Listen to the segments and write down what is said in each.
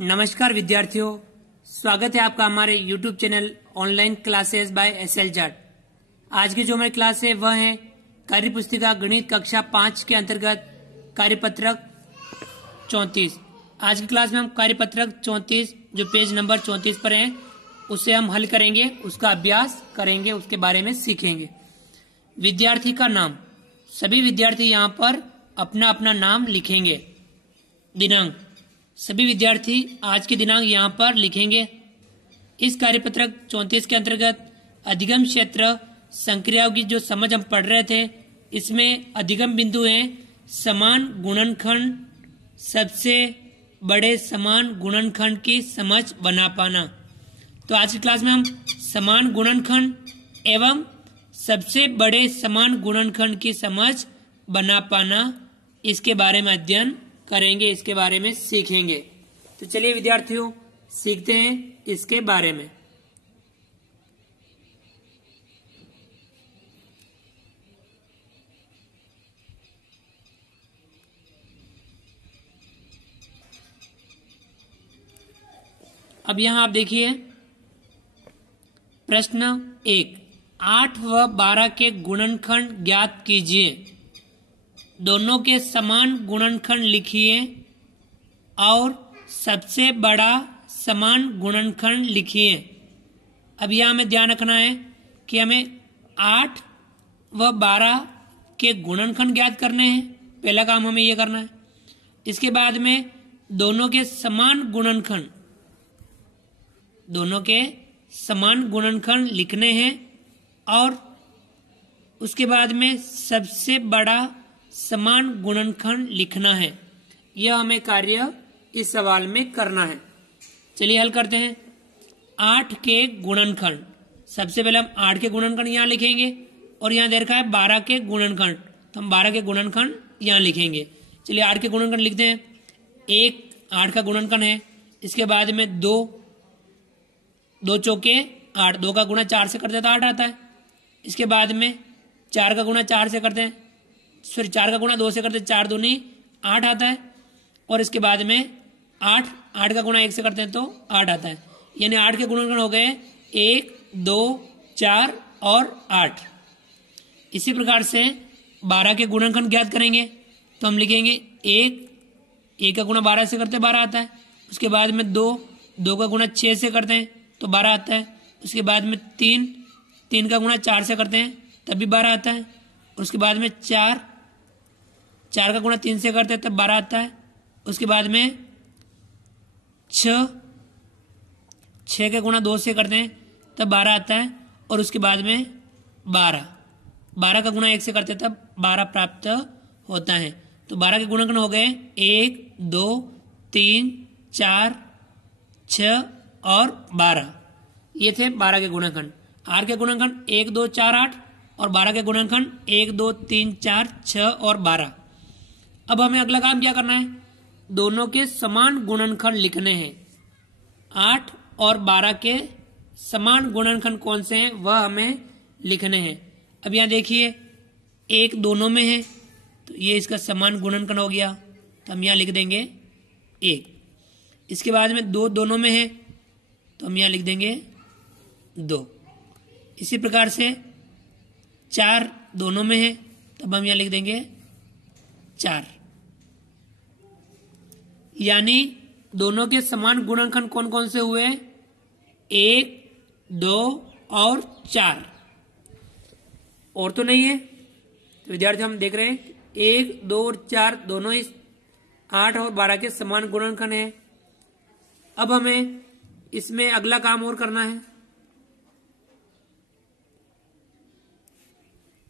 नमस्कार विद्यार्थियों, स्वागत है आपका हमारे YouTube channel online classes bye SL Jat. आज की जो हमारी क्लास है वह है कार्य पुस्तिका गणित कक्षा 5 के अंतर्गत कार्यपत्रक 34। आज की क्लास में हम कार्यपत्रक 34 जो पेज नंबर 34 पर है उसे हम हल करेंगे, उसका अभ्यास करेंगे, उसके बारे में सीखेंगे। विद्यार्थी का नाम, सभी विद्यार्थी यहाँ पर अपना अपना नाम लिखेंगे। दिनांक, सभी विद्यार्थी आज की दिनांक यहाँ पर लिखेंगे। इस कार्यपत्रक 34 के अंतर्गत अधिगम क्षेत्र संक्रियाओं की जो समझ हम पढ़ रहे थे, इसमें अधिगम बिंदु हैं समान गुणनखंड, सबसे बड़े समान गुणनखंड की समझ बना पाना। तो आज की क्लास में हम समान गुणनखंड एवं सबसे बड़े समान गुणनखंड की समझ बना पाना, इसके बारे में अध्ययन करेंगे, इसके बारे में सीखेंगे। तो चलिए विद्यार्थियों सीखते हैं इसके बारे में। अब यहां आप देखिए प्रश्न 1, 8 व 12 के गुणनखंड ज्ञात कीजिए। दोनों के समान गुणनखंड लिखिए और सबसे बड़ा समान गुणनखंड लिखिए। अब यह हमें ध्यान रखना है कि हमें 8 व 12 के गुणनखंड ज्ञात करने हैं, पहला काम हमें यह करना है। इसके बाद में दोनों के समान गुणनखंड, दोनों के समान गुणनखंड लिखने हैं और उसके बाद में सबसे बड़ा समान गुणनखंड लिखना है। यह हमें कार्य इस सवाल में करना है। चलिए हल करते हैं। 8 के गुणनखंड, सबसे पहले हम 8 के गुणनखंड यहाँ लिखेंगे और यहाँ दे रखा है 12 के गुणनखंड, तो हम 12 के गुणनखंड यहाँ लिखेंगे। चलिए 8 के गुणनखंड लिखते हैं। 1 8 का गुणनखंड है, इसके बाद में 2 चौके 8, 2 का गुणा 4 से करते तो 8 आता है। इसके बाद में 4 का गुणा 4 से करते हैं, फिर 4 का गुणा 2 से करते 4 दूनी 8 आता है। और इसके बाद में 8 का गुणा 1 से करते हैं तो 8 आता है। यानी 8 के गुणनखंड हो गए 1, 2, 4 और 8। इसी प्रकार से 12 के गुणनखंड ज्ञात करेंगे तो हम लिखेंगे 1 का गुणा 12 से करते हैं 12 आता है। उसके बाद में 2 का गुणा 6 से करते हैं तो 12 आता है। उसके बाद में 3 का गुणा 4 से करते हैं तब भी 12 आता है। उसके बाद में 4 का गुणा 3 से करते हैं तब 12 आता है। उसके बाद में 6 का गुणा 2 से करते हैं तब 12 आता है। और उसके बाद में 12 का गुणा 1 से करते हैं तब 12 प्राप्त होता है। तो 12 के गुणनखंड हो गए 1, 2, 3, 4, 6 और 12। ये थे 12 के गुणनखंड। 8 के गुणनखंड 1, 2, 4, 8 और 12 के गुणनखंड 1, 2, 3, 4, 6 और 12। अब हमें अगला काम क्या करना है, दोनों के समान गुणनखंड लिखने हैं। 8 और 12 के समान गुणनखंड कौन से हैं वह हमें लिखने हैं। अब यहां देखिए 1 दोनों में है तो ये इसका समान गुणनखंड हो गया, तो हम यहां लिख देंगे 1। इसके बाद में 2 दोनों में है तो हम यहां लिख देंगे 2। इसी प्रकार से 4 दोनों में है तब हम यहां लिख देंगे 4। यानी दोनों के समान गुणनखंड कौन कौन से हुए, 1, 2 और 4। और तो नहीं है। तो विद्यार्थी हम देख रहे हैं 1, 2 और 4 दोनों ही 8 और 12 के समान गुणनखंड है। अब हमें इसमें अगला काम और करना है,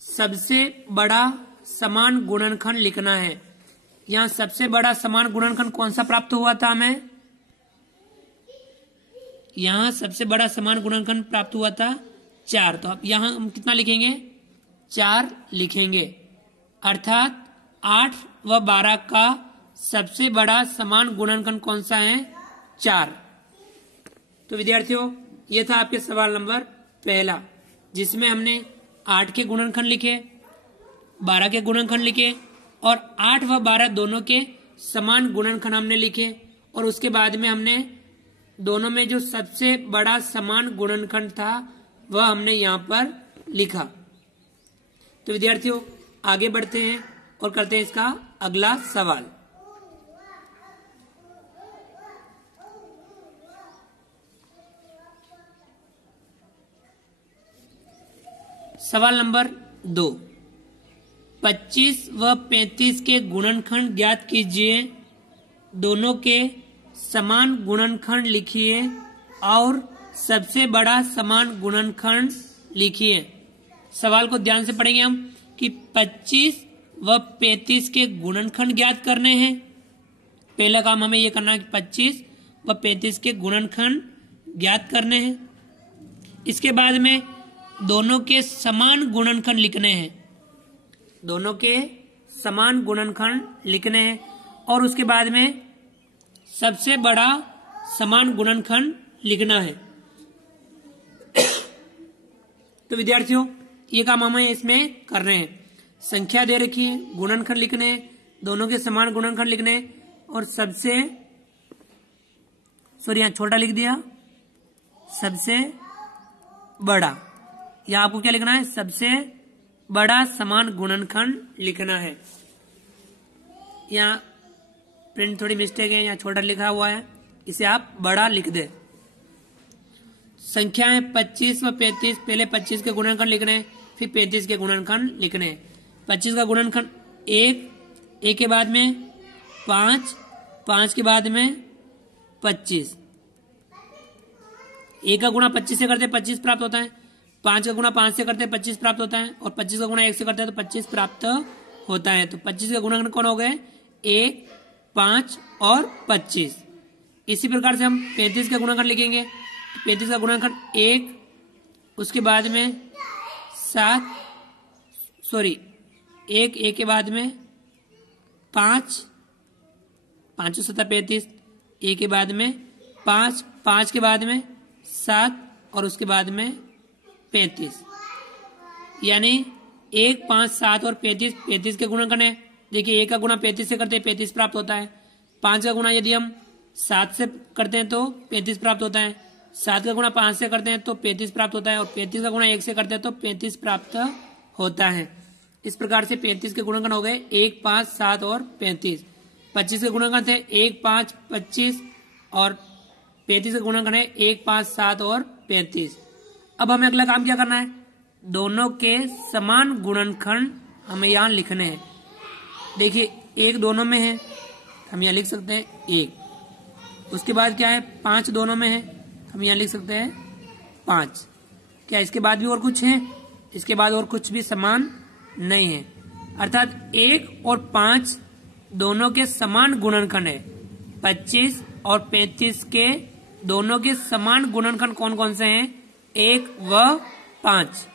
सबसे बड़ा समान गुणनखंड लिखना है। यहां सबसे बड़ा समान गुणनखंड कौन सा प्राप्त हुआ था हमें, यहां सबसे बड़ा समान गुणनखंड प्राप्त हुआ था 4। तो अब यहां हम कितना लिखेंगे, 4 लिखेंगे। अर्थात 8 व 12 का सबसे बड़ा समान गुणनखंड कौन सा है, 4। तो विद्यार्थियों यह था आपके सवाल नंबर पहला, जिसमें हमने 8 के गुणनखंड लिखे, 12 के गुणनखंड लिखे और 8 व 12 दोनों के समान गुणनखंड हमने लिखे और उसके बाद में हमने दोनों में जो सबसे बड़ा समान गुणनखंड था वह हमने यहाँ पर लिखा। तो विद्यार्थियों आगे बढ़ते हैं और करते हैं इसका अगला सवाल। सवाल नंबर 2, 25 व 35 के गुणनखंड ज्ञात कीजिए, दोनों के समान गुणनखंड लिखिए और सबसे बड़ा समान गुणनखंड लिखिए। सवाल को ध्यान से पढ़ेंगे हम कि 25 व 35 के गुणनखंड ज्ञात करने हैं। पहला काम हमें यह करना है कि 25 व 35 के गुणनखंड ज्ञात करने हैं। इसके बाद में दोनों के समान गुणनखंड लिखने हैं, दोनों के समान गुणनखंड लिखने हैं और उसके बाद में सबसे बड़ा समान गुणनखंड लिखना है। तो विद्यार्थियों ये काम हमें इसमें कर रहे हैं। संख्या दे रखी है, गुणनखंड लिखने हैं, दोनों के समान गुणनखंड लिखने हैं और यहाँ छोटा लिख दिया, सबसे बड़ा, यहाँ आपको क्या लिखना है, सबसे बड़ा समान गुणनखंड लिखना है। यहाँ प्रिंट थोड़ी मिस्टेक है, यहाँ छोटा लिखा हुआ है, इसे आप बड़ा लिख दे। संख्या है 25 व 35, पहले 25 के गुणनखंड लिखने हैं, फिर 35 के गुणनखंड लिखने हैं। 25 का गुणनखंड 1, 1 के बाद में 5, 5 के बाद में 25। 1 का गुणा 25 से करते 25 प्राप्त होता है, 5 का गुणा 5 से करते 25 प्राप्त होता है और 25 का गुणा 1 से करते हैं तो 25 प्राप्त होता है। तो 25 के गुणनखंड कौन हो गए, 1, 5 और 25। इसी प्रकार से हम 35 का गुणनखंड लिखेंगे। 35 का गुणनखंड 1, उसके बाद में 7, 1 के बाद में 5, 5 7 35, 1 के बाद में 5, 5 के बाद में 7 और उसके बाद में 35, यानी 1, 5, 7 और 35, 35 के गुणनखंड है। देखिए 1 का गुणा 35 से करते हैं 35 प्राप्त होता है, 5 का गुणा यदि हम 7 से करते हैं तो 35 प्राप्त होता है, 7 का गुणा 5 से करते हैं तो 35 प्राप्त होता है और 35 का गुणा 1 से करते हैं तो 35 प्राप्त होता है। इस प्रकार से 35 के गुणनखंड हो गए 1, 5, 7 और 35। 25 के गुणनखंड थे 1, 5, 25 और 35 के गुणनखंड है 1, 5, 7 और 35। अब हमें अगला काम क्या करना है, दोनों के समान गुणनखंड हमें यहाँ लिखने हैं। देखिए 1 दोनों में है, हम यहाँ लिख सकते हैं 1। उसके बाद क्या है, 5 दोनों में है, हम यहाँ लिख सकते हैं 5। क्या इसके बाद भी और कुछ है, इसके बाद और कुछ भी समान नहीं है, अर्थात 1 और 5 दोनों के समान गुणनखंड है। 25 और 35 के दोनों के समान गुणनखंड कौन कौन से हैं, 1 व 5।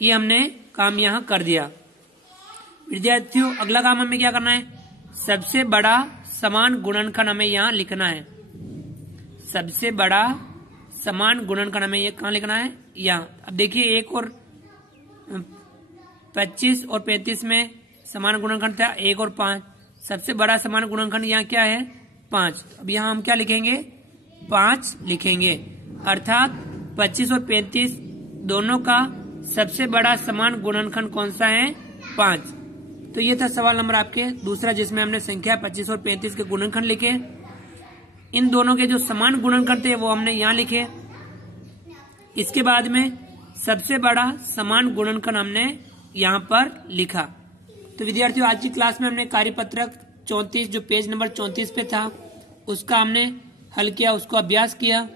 ये हमने काम यहाँ कर दिया। विद्यार्थियों अगला काम हमें क्या करना है, सबसे बड़ा समान गुणनखंड हमें यहाँ लिखना है। सबसे बड़ा समान गुणनखंड हमें ये कहाँ लिखना है, यहाँ। अब देखिए 1 और 25 और 35 में समान गुणनखंड था 1 और 5, सबसे बड़ा समान गुणनखंड यहाँ क्या है, 5। अब यहाँ हम क्या लिखेंगे, 5 लिखेंगे, अर्थात 25 और 35 दोनों का सबसे बड़ा समान गुणनखंड कौन सा है, 5। तो ये था सवाल नंबर आपके दूसरा, जिसमें हमने संख्या 25 और 35 के गुणनखंड लिखे। इन दोनों के जो समान गुणनखंड थे वो हमने यहाँ लिखे। इसके बाद में सबसे बड़ा समान गुणनखंड हमने यहाँ पर लिखा। तो विद्यार्थियों आज की क्लास में हमने कार्यपत्रक 34 जो पेज नंबर 34 पे था उसका हमने हल किया, उसको अभ्यास किया,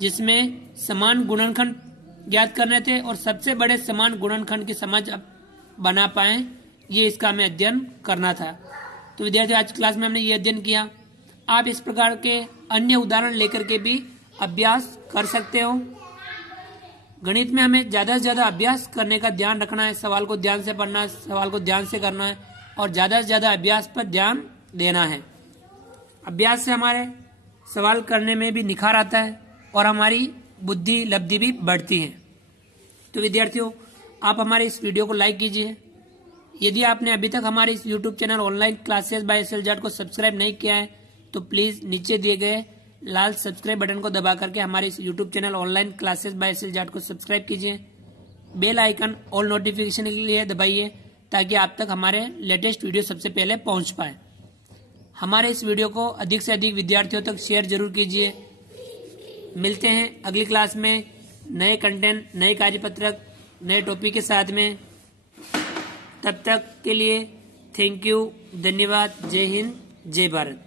जिसमें समान गुणनखंड ज्ञात करने थे और सबसे बड़े समान गुणनखंड की समझ बना पाए, ये इसका हमें अध्ययन करना था। तो विद्यार्थियों आज क्लास में हमने ये अध्ययन किया। आप इस प्रकार के अन्य उदाहरण लेकर के भी अभ्यास कर सकते हो। गणित में हमें ज्यादा से ज्यादा अभ्यास करने का ध्यान रखना है, सवाल को ध्यान से पढ़ना है, सवाल को ध्यान से करना है और ज्यादा से ज्यादा अभ्यास पर ध्यान देना है। अभ्यास से हमारे सवाल करने में भी निखार आता है और हमारी बुद्धि लब्धि भी बढ़ती है। तो विद्यार्थियों आप हमारे इस वीडियो को लाइक कीजिए। यदि आपने अभी तक हमारे इस YouTube channel online classes bye SL Jat को सब्सक्राइब नहीं किया है तो प्लीज नीचे दिए गए लाल सब्सक्राइब बटन को दबा करके हमारे इस YouTube channel online classes by S L Jat को सब्सक्राइब कीजिए। बेल आइकन ऑल नोटिफिकेशन के लिए दबाइए ताकि आप तक हमारे लेटेस्ट वीडियो सबसे पहले पहुंच पाए। हमारे इस वीडियो को अधिक से अधिक विद्यार्थियों तक शेयर जरूर कीजिए। मिलते हैं अगली क्लास में नए कंटेंट, नए कार्यपत्रक, नए टॉपिक के साथ में। तब तक के लिए थैंक यू, धन्यवाद, जय हिंद, जय भारत।